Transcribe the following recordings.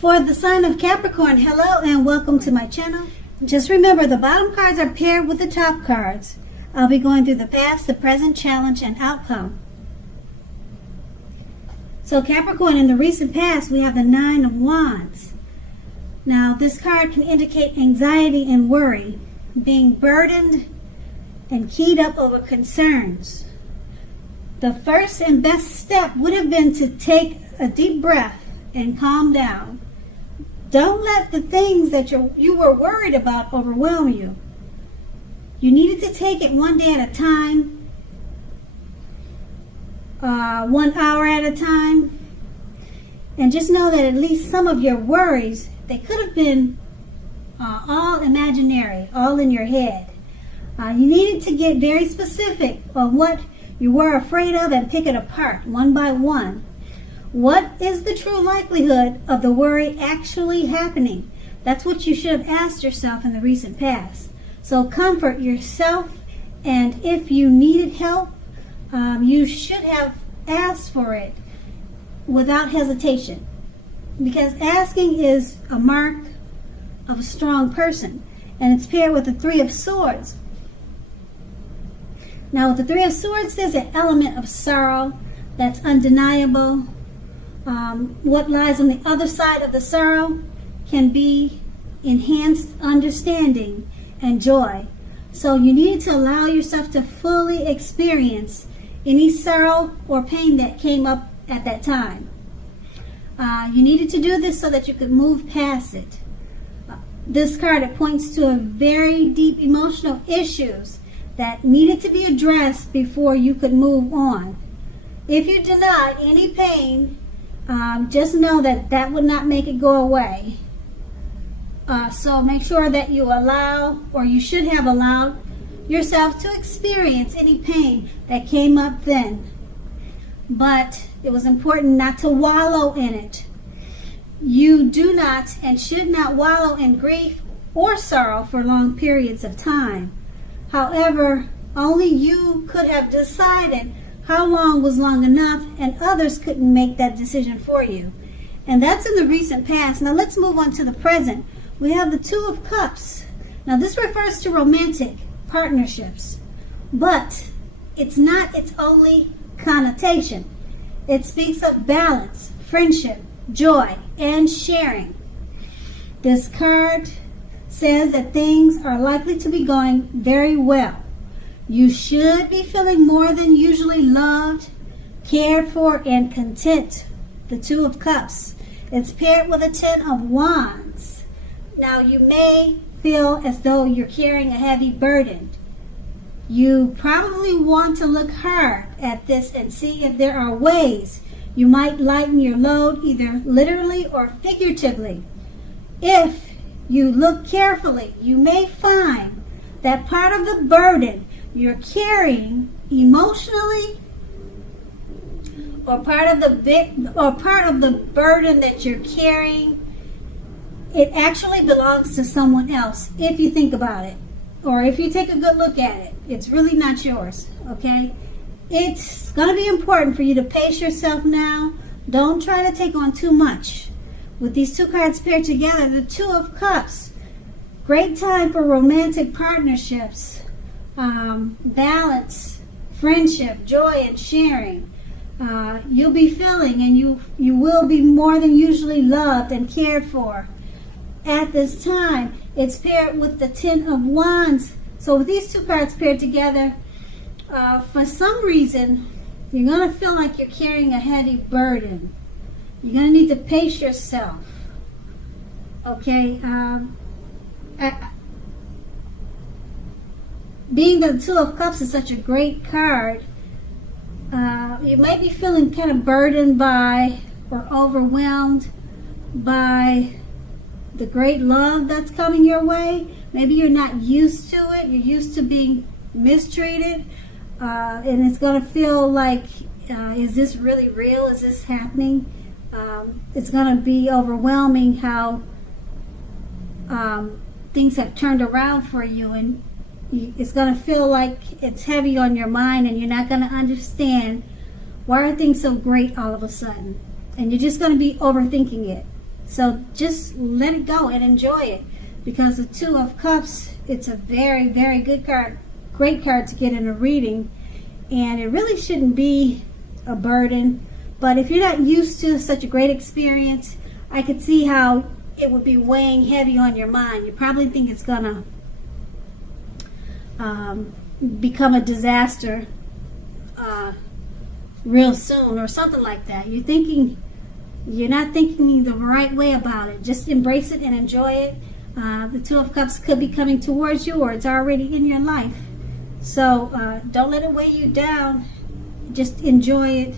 For the sign of Capricorn, hello and welcome to my channel. Just remember, the bottom cards are paired with the top cards. I'll be going through the past, the present, challenge, and outcome. So Capricorn, in the recent past, we have the Nine of Wands. Now, this card can indicate anxiety and worry, being burdened and keyed up over concerns. The first and best step would have been to take a deep breath and calm down. Don't let the things that you were worried about overwhelm you. You needed to take it one day at a time, 1 hour at a time, and just know that at least some of your worries, they could have been all imaginary, all in your head. You needed to get very specific on what you were afraid of and pick it apart one by one. What is the true likelihood of the worry actually happening? That's what you should have asked yourself in the recent past. So comfort yourself, and if you needed help, you should have asked for it without hesitation, because asking is a mark of a strong person, and it's paired with the Three of Swords. Now, with the Three of Swords, there's an element of sorrow that's undeniable. What lies on the other side of the sorrow can be enhanced understanding and joy. So you need to allow yourself to fully experience any sorrow or pain that came up at that time. You needed to do this so that you could move past it. This card, it points to a very deep emotional issues that needed to be addressed before you could move on. If you denied any pain, just know that that would not make it go away. So make sure that you allow, or you should have allowed, yourself to experience any pain that came up then. But it was important not to wallow in it. You do not and should not wallow in grief or sorrow for long periods of time. However, only you could have decided how long was long enough, and others couldn't make that decision for you. And that's in the recent past. Now let's move on to the present. We have the Two of Cups. Now this refers to romantic partnerships, but it's not its only connotation. It speaks of balance, friendship, joy, and sharing. This card says that things are likely to be going very well. You should be feeling more than usually loved, cared for, and content. The Two of Cups. It's paired with a Ten of Wands. Now you may feel as though you're carrying a heavy burden. You probably want to look hard at this and see if there are ways you might lighten your load, either literally or figuratively. If you look carefully, you may find that part of the burden you're carrying emotionally, or part of the burden that you're carrying, it actually belongs to someone else. If you think about it, or if you take a good look at it, it's really not yours. Okay, it's going to be important for you to pace yourself now. Don't try to take on too much. With these two cards paired together, the Two of Cups, great time for romantic partnerships. Balance, friendship, joy, and sharing. You'll be feeling, and you will be more than usually loved and cared for. At this time, it's paired with the Ten of Wands. So with these two cards paired together, for some reason, you're going to feel like you're carrying a heavy burden. You're going to need to pace yourself. Okay? Being the Two of Cups is such a great card, you might be feeling kind of burdened by or overwhelmed by the great love that's coming your way. Maybe you're not used to it. You're used to being mistreated, and it's going to feel like, is this really real? Is this happening? It's going to be overwhelming how things have turned around for you, and it's going to feel like it's heavy on your mind, and you're not going to understand why are things so great all of a sudden, and you're just going to be overthinking it. So just let it go and enjoy it, because the Two of Cups, it's a very, very good card, great card to get in a reading, and it really shouldn't be a burden. But if you're not used to such a great experience, I could see how it would be weighing heavy on your mind. You probably think it's gonna become a disaster real soon or something like that. You're not thinking the right way about it. Just embrace it and enjoy it. The Two of Cups could be coming towards you, or it's already in your life. So don't let it weigh you down. Just enjoy it,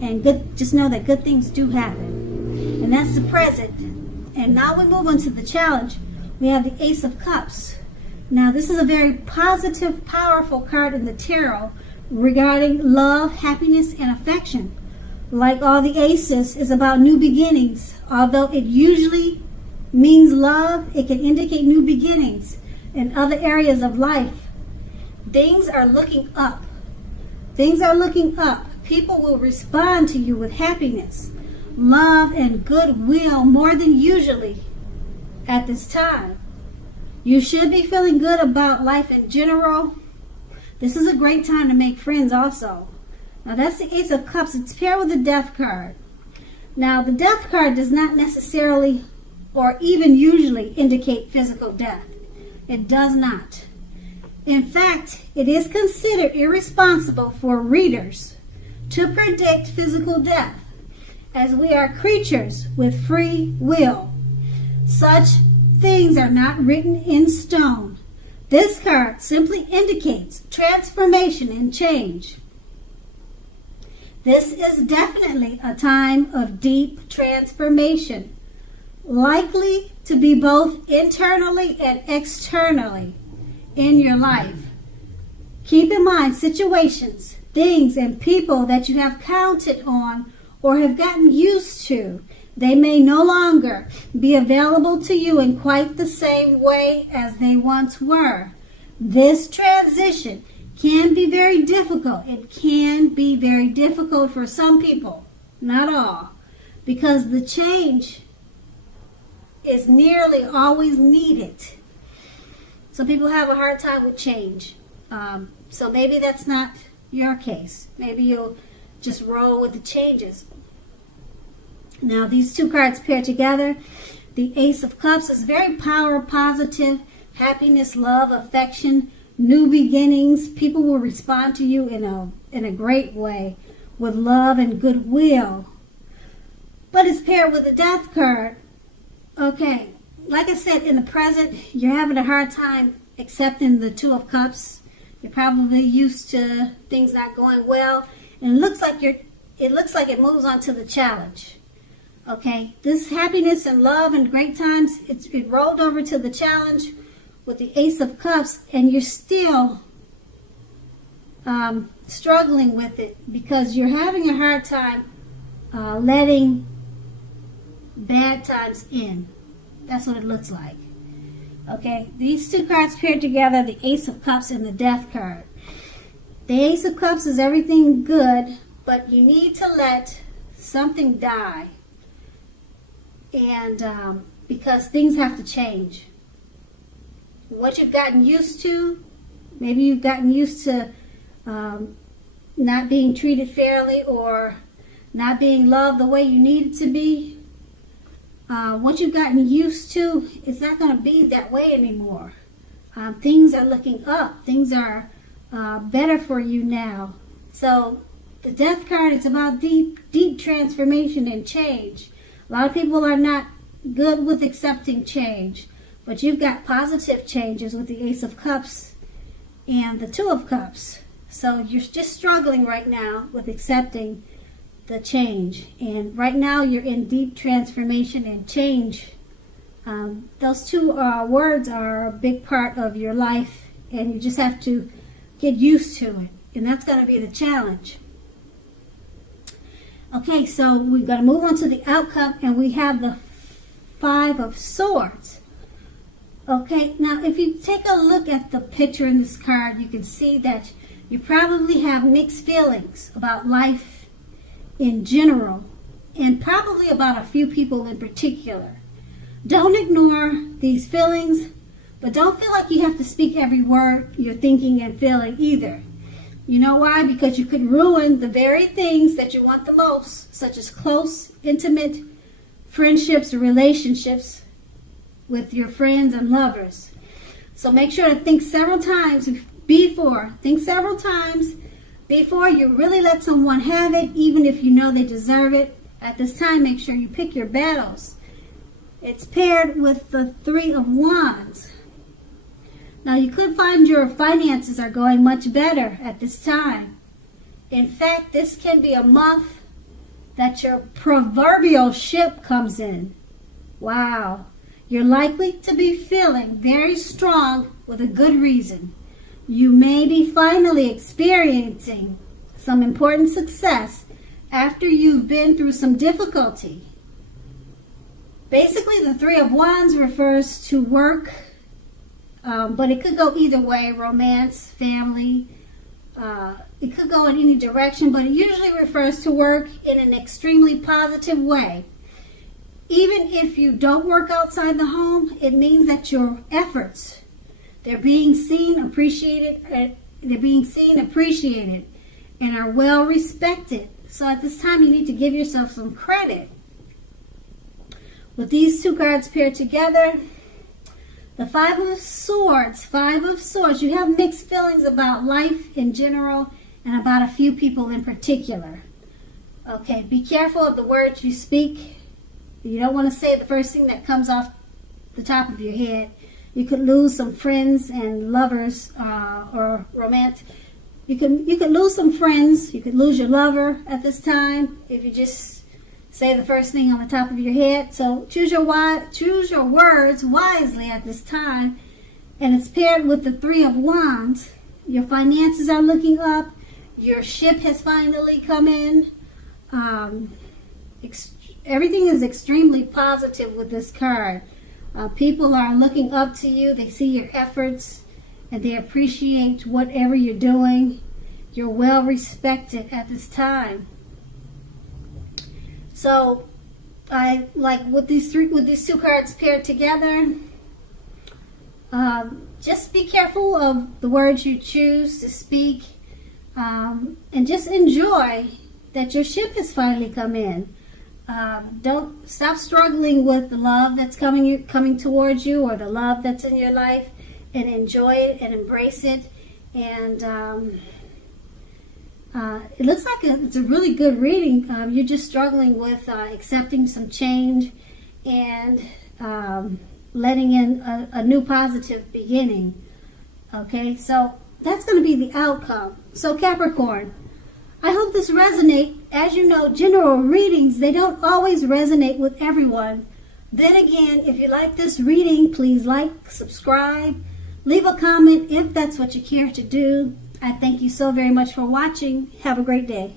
and just know that good things do happen. And that's the present. And now we move on to the challenge. We have the Ace of Cups. Now this is a very positive, powerful card in the tarot regarding love, happiness, and affection. Like all the aces, is about new beginnings. Although it usually means love, it can indicate new beginnings in other areas of life. Things are looking up. Things are looking up. People will respond to you with happiness, love, and goodwill more than usually at this time. You should be feeling good about life in general. This is a great time to make friends also. Now that's the Ace of Cups. It's paired with the Death card. Now the Death card does not necessarily or even usually indicate physical death. It does not. In fact, it is considered irresponsible for readers to predict physical death, as we are creatures with free will. Such things are not written in stone. This card simply indicates transformation and change. This is definitely a time of deep transformation, likely to be both internally and externally in your life. Keep in mind situations, things, and people that you have counted on or have gotten used to. They may no longer be available to you in quite the same way as they once were. This transition can be very difficult. It can be very difficult for some people, not all, because the change is nearly always needed. Some people have a hard time with change. So maybe that's not your case. Maybe you'll just roll with the changes. Now these two cards pair together. The Ace of Cups is very power positive, happiness, love, affection, new beginnings. People will respond to you in a great way with love and goodwill. But it's paired with the Death card. Okay, like I said, in the present, you're having a hard time accepting the Two of Cups. You're probably used to things not going well, and it looks like it moves on to the challenge. Okay, this happiness and love and great times, it rolled over to the challenge with the Ace of Cups, and you're still struggling with it because you're having a hard time letting bad times in. That's what it looks like. Okay, these two cards paired together, the Ace of Cups and the Death card. The Ace of Cups is everything good, but you need to let something die. And because things have to change. What you've gotten used to, maybe you've gotten used to not being treated fairly or not being loved the way you need it to be. What you've gotten used to is not going to be that way anymore. Things are looking up. Things are better for you now. So the Death card is about deep transformation and change. A lot of people are not good with accepting change, but you've got positive changes with the Ace of Cups and the Two of Cups. So you're just struggling right now with accepting the change. And right now you're in deep transformation and change. Those two words are a big part of your life, and you just have to get used to it. And that's going to be the challenge. Okay, so we're going to move on to the outcome, and we have the Five of Swords. Okay, now if you take a look at the picture in this card, you can see that you probably have mixed feelings about life in general. and probably about a few people in particular. Don't ignore these feelings, but don't feel like you have to speak every word you're thinking and feeling either. You know why? Because you could ruin the very things that you want the most, such as close, intimate friendships or relationships with your friends and lovers. So make sure to think several times before you really let someone have it, even if you know they deserve it. At this time, make sure you pick your battles. It's paired with the Three of Wands. Now, you could find your finances are going much better at this time. In fact, this can be a month that your proverbial ship comes in. Wow. You're likely to be feeling very strong with a good reason. You may be finally experiencing some important success after you've been through some difficulty. Basically, the Three of Wands refers to work, but it could go either way, romance, family. It could go in any direction, but it usually refers to work in an extremely positive way. Even if you don't work outside the home, it means that your efforts, they're being seen, appreciated, and are well respected. So at this time, you need to give yourself some credit. With these two cards paired together, the Five of Swords, you have mixed feelings about life in general and about a few people in particular. Okay, be careful of the words you speak. You don't want to say the first thing that comes off the top of your head. You could lose some friends and lovers or romance. You could lose some friends. You could lose your lover at this time if you just say the first thing on the top of your head. So choose your words wisely at this time. And it's paired with the Three of Wands. Your finances are looking up. Your ship has finally come in. Everything is extremely positive with this card. People are looking up to you. They see your efforts and they appreciate whatever you're doing. You're well respected at this time. So, I like with these two cards paired together. Just be careful of the words you choose to speak, and just enjoy that your ship has finally come in. Don't stop struggling with the love that's coming towards you, or the love that's in your life, and enjoy it and embrace it. And it looks like it's a really good reading. You're just struggling with accepting some change and letting in a new positive beginning. Okay, so that's going to be the outcome. So Capricorn, I hope this resonates. As you know, general readings, they don't always resonate with everyone. Then again, if you like this reading, please like, subscribe, leave a comment if that's what you care to do. I thank you so very much for watching. Have a great day.